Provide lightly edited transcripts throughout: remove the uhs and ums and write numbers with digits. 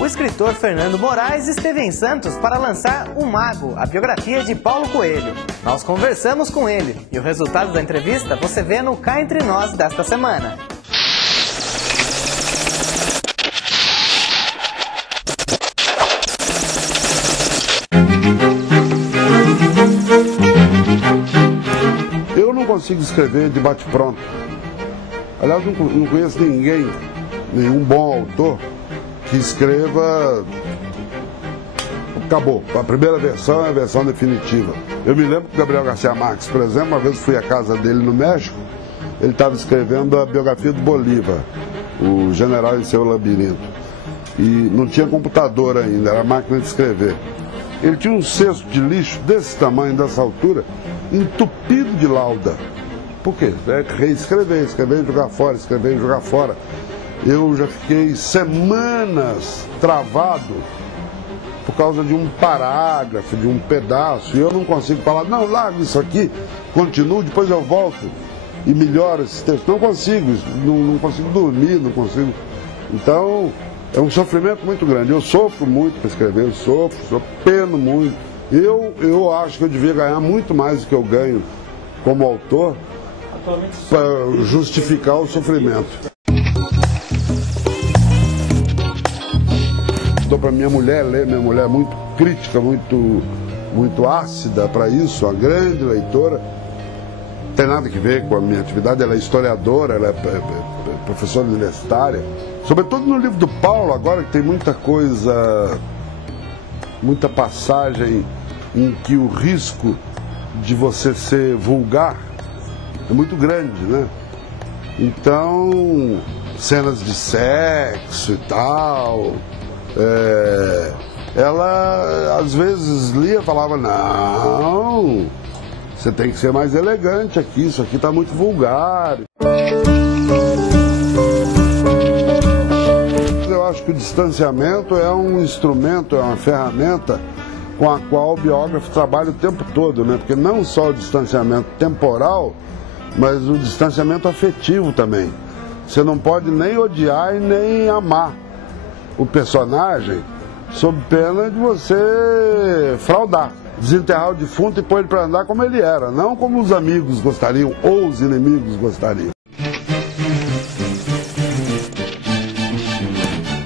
O escritor Fernando Moraes esteve em Santos para lançar O Mago, a biografia de Paulo Coelho. Nós conversamos com ele e o resultado da entrevista você vê no Cá Entre Nós desta semana. Eu não consigo escrever de bate-pronto. Aliás, não conheço ninguém, nenhum bom autor, que escreva, acabou, a primeira versão é a versão definitiva. Eu me lembro que o Gabriel Garcia Marques, por exemplo, uma vez fui à casa dele no México, ele estava escrevendo a biografia do Bolívar, o general em seu labirinto. E não tinha computador ainda, era máquina de escrever. Ele tinha um cesto de lixo desse tamanho, dessa altura, entupido de lauda. Por quê? É reescrever, escrever e jogar fora, escrever e jogar fora. Eu já fiquei semanas travado por causa de um parágrafo, de um pedaço, e eu não consigo falar, não, larga isso aqui, continuo, depois eu volto e melhoro esse texto. Não consigo, não consigo dormir, não consigo. Então, é um sofrimento muito grande. Eu sofro muito para escrever, eu peno muito. Eu acho que eu devia ganhar muito mais do que eu ganho como autor para justificar o sofrimento. Dou para minha mulher ler, minha mulher é muito crítica, muito ácida para isso, uma grande leitora. Não tem nada que ver com a minha atividade, ela é historiadora, ela é professora universitária. Sobretudo no livro do Paulo, agora que tem muita coisa, muita passagem em que o risco de você ser vulgar é muito grande, né? Então, cenas de sexo e tal, ela às vezes lia e falava, não, você tem que ser mais elegante aqui, isso aqui está muito vulgar. Eu acho que o distanciamento é um instrumento, é uma ferramenta com a qual o biógrafo trabalha o tempo todo, né? Porque não só o distanciamento temporal, mas o distanciamento afetivo também. Você não pode nem odiar e nem amar o personagem sob pena de você fraudar, desenterrar o defunto e pôr ele para andar como ele era, não como os amigos gostariam ou os inimigos gostariam.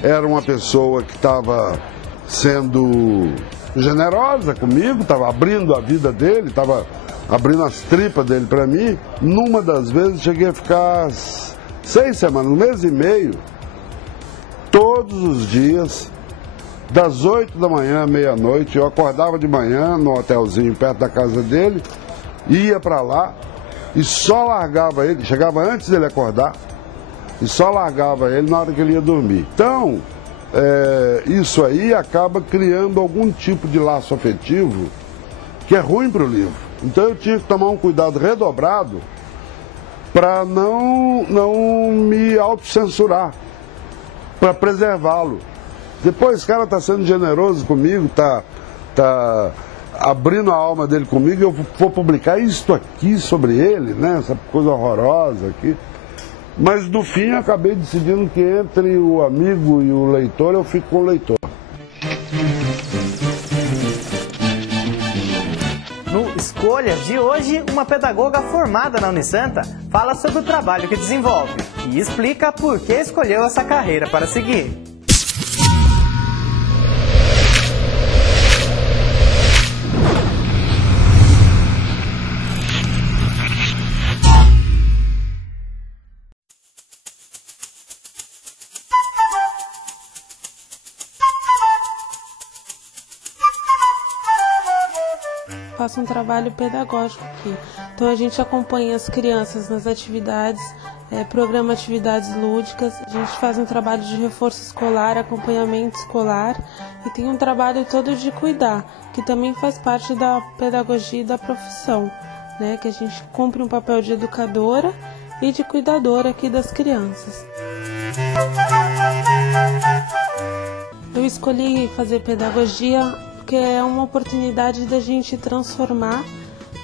Era uma pessoa que estava sendo generosa comigo, estava abrindo a vida dele, estava abrindo as tripas dele para mim. Numa das vezes cheguei a ficar 6 semanas, um mês e meio, todos os dias, das 8 da manhã à meia-noite. Eu acordava de manhã no hotelzinho perto da casa dele, ia para lá e só largava ele, chegava antes dele acordar, e só largava ele na hora que ele ia dormir. Então, isso aí acaba criando algum tipo de laço afetivo que é ruim para o livro. Então eu tinha que tomar um cuidado redobrado para não me autocensurar, para preservá-lo. Depois esse cara está sendo generoso comigo, tá abrindo a alma dele comigo, eu vou publicar isto aqui sobre ele, né? Essa coisa horrorosa aqui. Mas no fim eu acabei decidindo que entre o amigo e o leitor eu fico com o leitor. No Escolhas de hoje, uma pedagoga formada na Unisanta fala sobre o trabalho que desenvolve e explica por que escolheu essa carreira para seguir. Faço um trabalho pedagógico aqui. Então a gente acompanha as crianças nas atividades, programa atividades lúdicas, a gente faz um trabalho de reforço escolar, acompanhamento escolar e tem um trabalho todo de cuidar, que também faz parte da pedagogia e da profissão, né? Que a gente cumpre um papel de educadora e de cuidadora aqui das crianças. Eu escolhi fazer pedagogia porque é uma oportunidade da gente transformar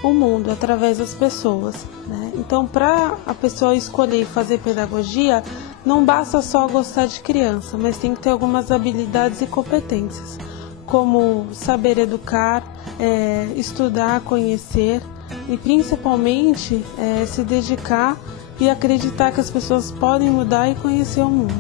o mundo através das pessoas, né? Então, para a pessoa escolher fazer pedagogia, não basta só gostar de criança, mas tem que ter algumas habilidades e competências, como saber educar, estudar, conhecer e principalmente se dedicar e acreditar que as pessoas podem mudar e conhecer o mundo.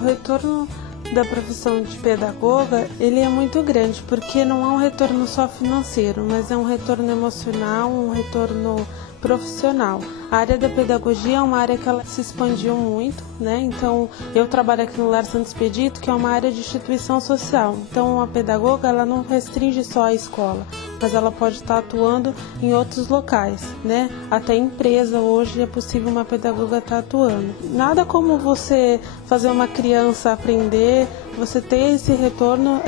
O retorno da profissão de pedagoga, ele é muito grande, porque não é um retorno só financeiro, mas é um retorno emocional, um retorno profissional. A área da pedagogia é uma área que ela se expandiu muito, né? Então, eu trabalho aqui no Lar Santo Expedito, que é uma área de instituição social. Então, a pedagoga, ela não restringe só a escola, mas ela pode estar atuando em outros locais, né? Até empresa, hoje é possível uma pedagoga estar atuando. Nada como você fazer uma criança aprender, você ter esse retorno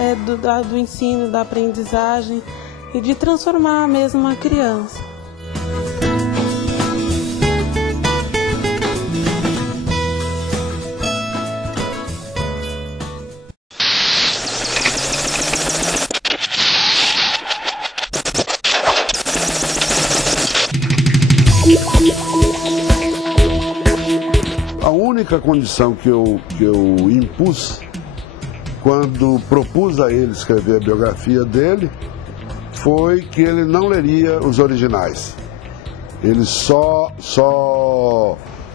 do ensino, da aprendizagem e de transformar mesmo a criança. A única condição que eu impus quando propus a ele escrever a biografia dele foi que ele não leria os originais. Ele só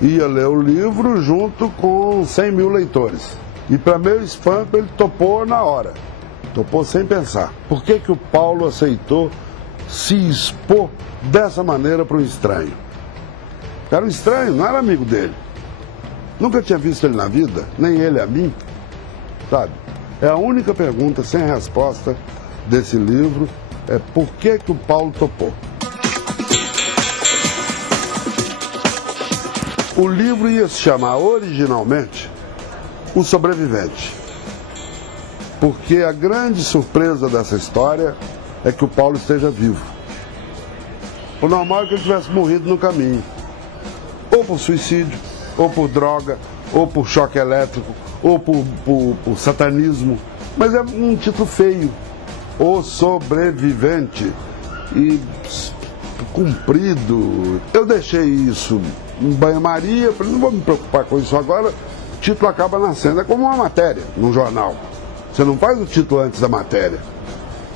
ia ler o livro junto com 100 mil leitores. E para meu espanto ele topou na hora, topou sem pensar. Por que que o Paulo aceitou se expor dessa maneira para um estranho? Era um estranho, não era amigo dele. Nunca tinha visto ele na vida, nem ele a mim, sabe? É a única pergunta sem resposta desse livro, é por que que o Paulo topou. O livro ia se chamar originalmente O Sobrevivente, porque a grande surpresa dessa história é que o Paulo esteja vivo. O normal é que ele tivesse morrido no caminho, ou por suicídio, ou por droga, ou por choque elétrico, ou por satanismo. Mas é um título feio, O Sobrevivente, e comprido. Eu deixei isso em banho-maria, falei, não vou me preocupar com isso agora, o título acaba nascendo, é como uma matéria num jornal. Você não faz o título antes da matéria,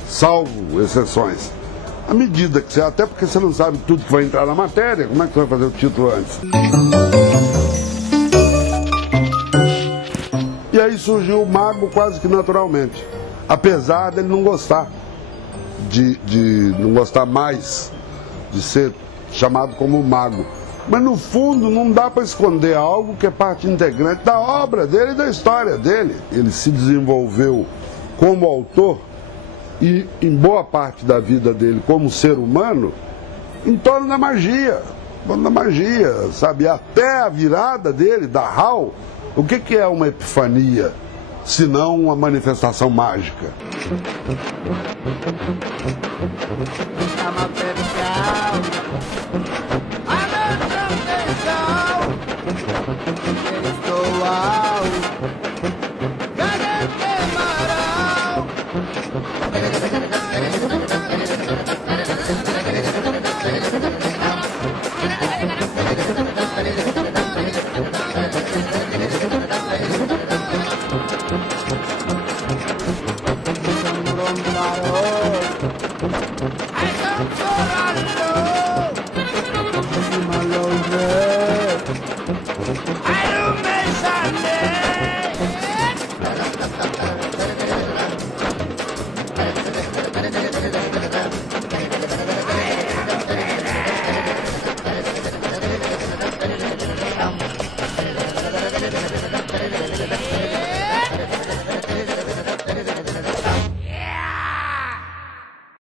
salvo exceções. À medida que você, até porque você não sabe tudo que vai entrar na matéria, como é que você vai fazer o título antes? E aí surgiu o Mago quase que naturalmente, apesar dele não gostar, de não gostar mais de ser chamado como Mago. Mas no fundo não dá para esconder algo que é parte integrante da obra dele e da história dele. Ele se desenvolveu como autor e em boa parte da vida dele como ser humano em torno da magia, sabe? Até a virada dele, da HAL, o que é uma epifania, se não uma manifestação mágica?